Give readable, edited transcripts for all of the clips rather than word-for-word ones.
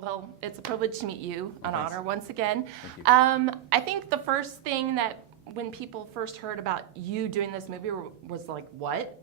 Well, it's a privilege to meet you, an Thanks. honor once again. Thank you. I think the first thing that when people first heard about you doing this movie was like, what?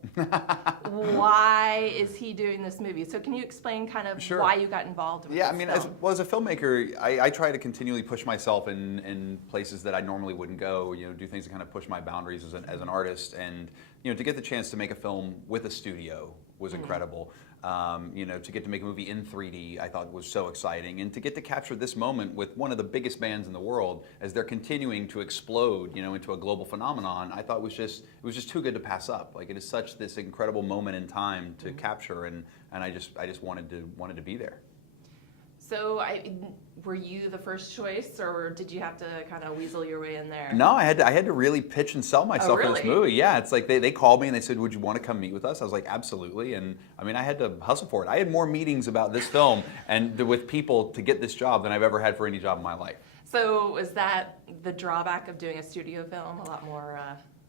Why is he doing this movie? So can you explain kind of Sure. why you got involved with Yeah, I this mean, film? as a filmmaker, I try to continually push myself in places that I normally wouldn't go. Do things to kind of push my boundaries as an artist, and to get the chance to make a film with a studio was incredible. To get to make a movie in 3D, I thought was so exciting, and to get to capture this moment with one of the biggest bands in the world as they're continuing to explode, into a global phenomenon, I thought it was just too good to pass up. Like, it is such this incredible moment in time to capture, and I just wanted to be there. So were you the first choice, or did you have to kind of weasel your way in there? No, I had to really pitch and sell myself for this really? movie. Yeah, it's like they called me and they said, "Would you want to come meet with us?" I was like, "Absolutely." And I mean, I had to hustle for it. I had more meetings about this film and with people to get this job than I've ever had for any job in my life. So is that the drawback of doing a studio film? A lot more...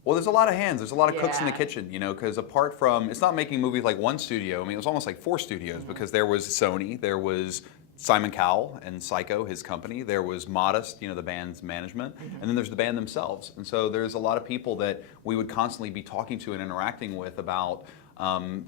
Well, there's a lot of hands. There's a lot of cooks in the Yeah. kitchen, because apart from, it's not making movies like one studio. I mean, it was almost like 4 studios because there was Sony, there was Simon Cowell and Psycho, his company, there was Modest, the band's management, and then there's the band themselves. And so there's a lot of people that we would constantly be talking to and interacting with about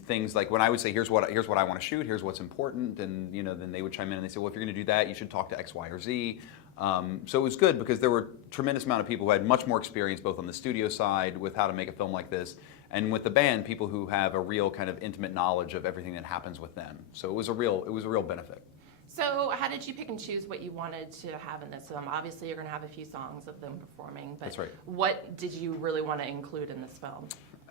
things like when I would say, here's what I want to shoot, here's what's important, and then they would chime in and they say, well, if you're going to do that, you should talk to X, Y, or Z. So it was good because there were a tremendous amount of people who had much more experience both on the studio side with how to make a film like this, and with the band, people who have a real kind of intimate knowledge of everything that happens with them. So it was a real benefit. So how did you pick and choose what you wanted to have in this film? Obviously, you're going to have a few songs of them performing, but That's right. What did you really want to include in this film?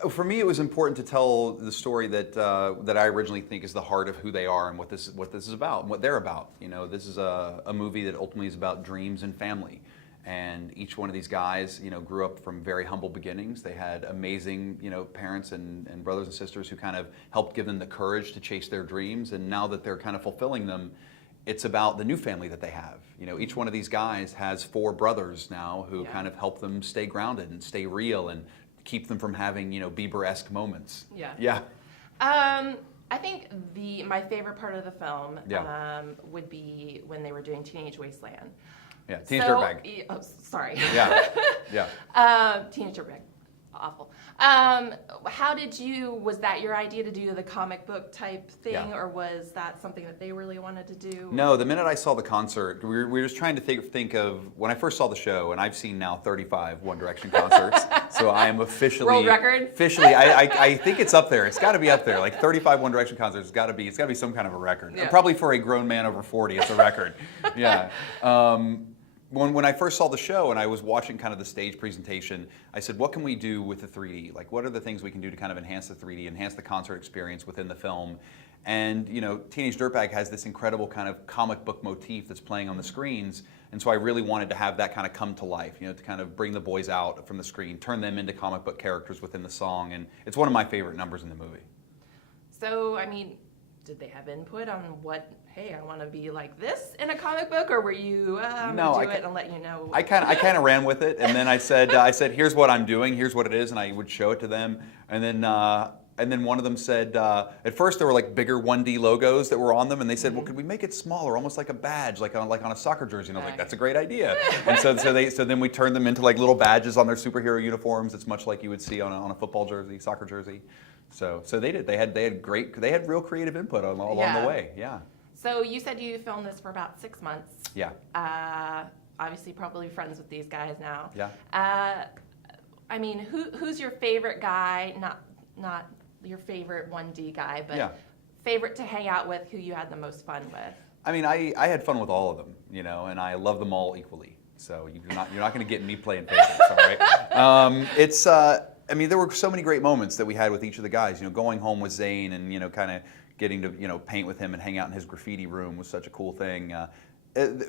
For me, it was important to tell the story that I originally think is the heart of who they are and what this is about, and what they're about. This is a movie that ultimately is about dreams and family. And each one of these guys, grew up from very humble beginnings. They had amazing, parents and brothers and sisters who kind of helped give them the courage to chase their dreams. And now that they're kind of fulfilling them, it's about the new family that they have. Each one of these guys has 4 brothers now who kind of help them stay grounded and stay real and keep them from having, Bieber-esque moments. Yeah. Yeah. I think my favorite part of the film Yeah. Would be when they were doing Teenage Wasteland. Yeah. Teenage Dirtbag. Oh, sorry. Yeah. Yeah. Teenage Dirtbag. Awful. Was that your idea to do the comic book type thing, Yeah. or was that something that they really wanted to do? No, the minute I saw the concert, we were just trying to think of when I first saw the show, and I've seen now 35 One Direction concerts, so I am officially world record. Officially, I think it's up there. It's got to be up there. Like 35 One Direction concerts, it's got to be some kind of a record. Yeah. Probably for a grown man over 40, it's a record. Yeah. When I first saw the show and I was watching kind of the stage presentation, I said, what can we do with the 3D? Like, what are the things we can do to kind of enhance the 3D, enhance the concert experience within the film? And, Teenage Dirtbag has this incredible kind of comic book motif that's playing on the screens. And so I really wanted to have that kind of come to life, to kind of bring the boys out from the screen, turn them into comic book characters within the song. And it's one of my favorite numbers in the movie. So, I mean, did they have input on what, hey, I want to be like this in a comic book, or were you, I'm No, going to do it and let you know? I kind of ran with it, and then I said, here's what I'm doing, here's what it is, and I would show it to them, and then one of them said, at first there were like bigger 1D logos that were on them, and they said, well, could we make it smaller, almost like a badge, like on a soccer jersey? And I was like, that's a great idea. And so then we turned them into like little badges on their superhero uniforms. It's much like you would see on a football jersey, soccer jersey. So they did. They had real creative input along the way. Yeah. So you said you filmed this for about 6 months. Yeah. Obviously, probably friends with these guys now. Yeah. I mean, who's your favorite guy? Not your favorite 1D guy, but favorite to hang out with, who you had the most fun with? I mean, I had fun with all of them, and I love them all equally. So you're not going to get me playing favorites, all right? I mean, there were so many great moments that we had with each of the guys. Going home with Zane and kind of getting to paint with him and hang out in his graffiti room was such a cool thing.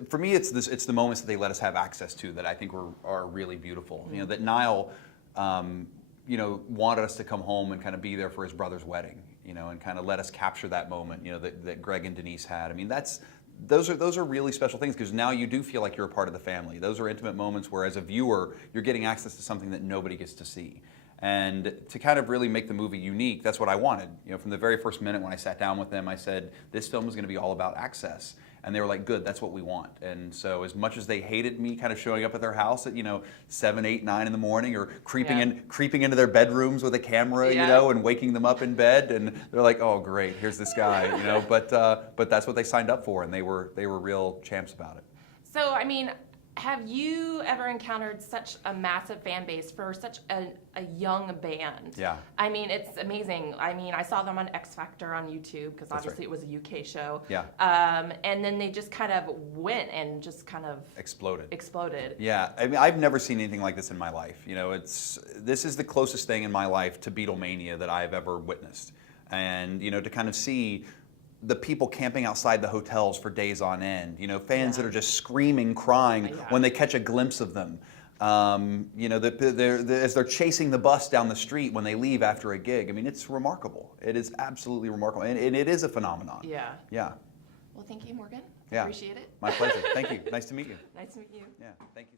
For me, it's the moments that they let us have access to that I think are really beautiful. Mm-hmm. That Niall, wanted us to come home and kind of be there for his brother's wedding. And kind of let us capture that moment. That Greg and Denise had. I mean, those are really special things because now you do feel like you're a part of the family. Those are intimate moments where, as a viewer, you're getting access to something that nobody gets to see. And to kind of really make the movie unique, that's what I wanted. You know, from the very first minute when I sat down with them, I said, this film is going to be all about access. And they were like, good, that's what we want. And so as much as they hated me kind of showing up at their house at, 7, 8, 9 in the morning, or creeping into their bedrooms with a camera, and waking them up in bed, and they're like, oh great, here's this guy, but that's what they signed up for, and they were real champs about it. So, I mean, have you ever encountered such a massive fan base for such a young band? Yeah. I mean, it's amazing. I mean, I saw them on X Factor on YouTube, because obviously it was a UK show. Yeah. And then they just kind of went and just kind of exploded. Yeah. I mean, I've never seen anything like this in my life. This is the closest thing in my life to Beatlemania that I've ever witnessed. And, to kind of see the people camping outside the hotels for days on end, fans that are just screaming, crying when they catch a glimpse of them. As they're chasing the bus down the street when they leave after a gig. I mean, it's remarkable. It is absolutely remarkable. And it is a phenomenon. Yeah. Yeah. Well, thank you, Morgan. Yeah. Appreciate it. My pleasure. Thank you. Nice to meet you. Nice to meet you. Yeah. Thank you.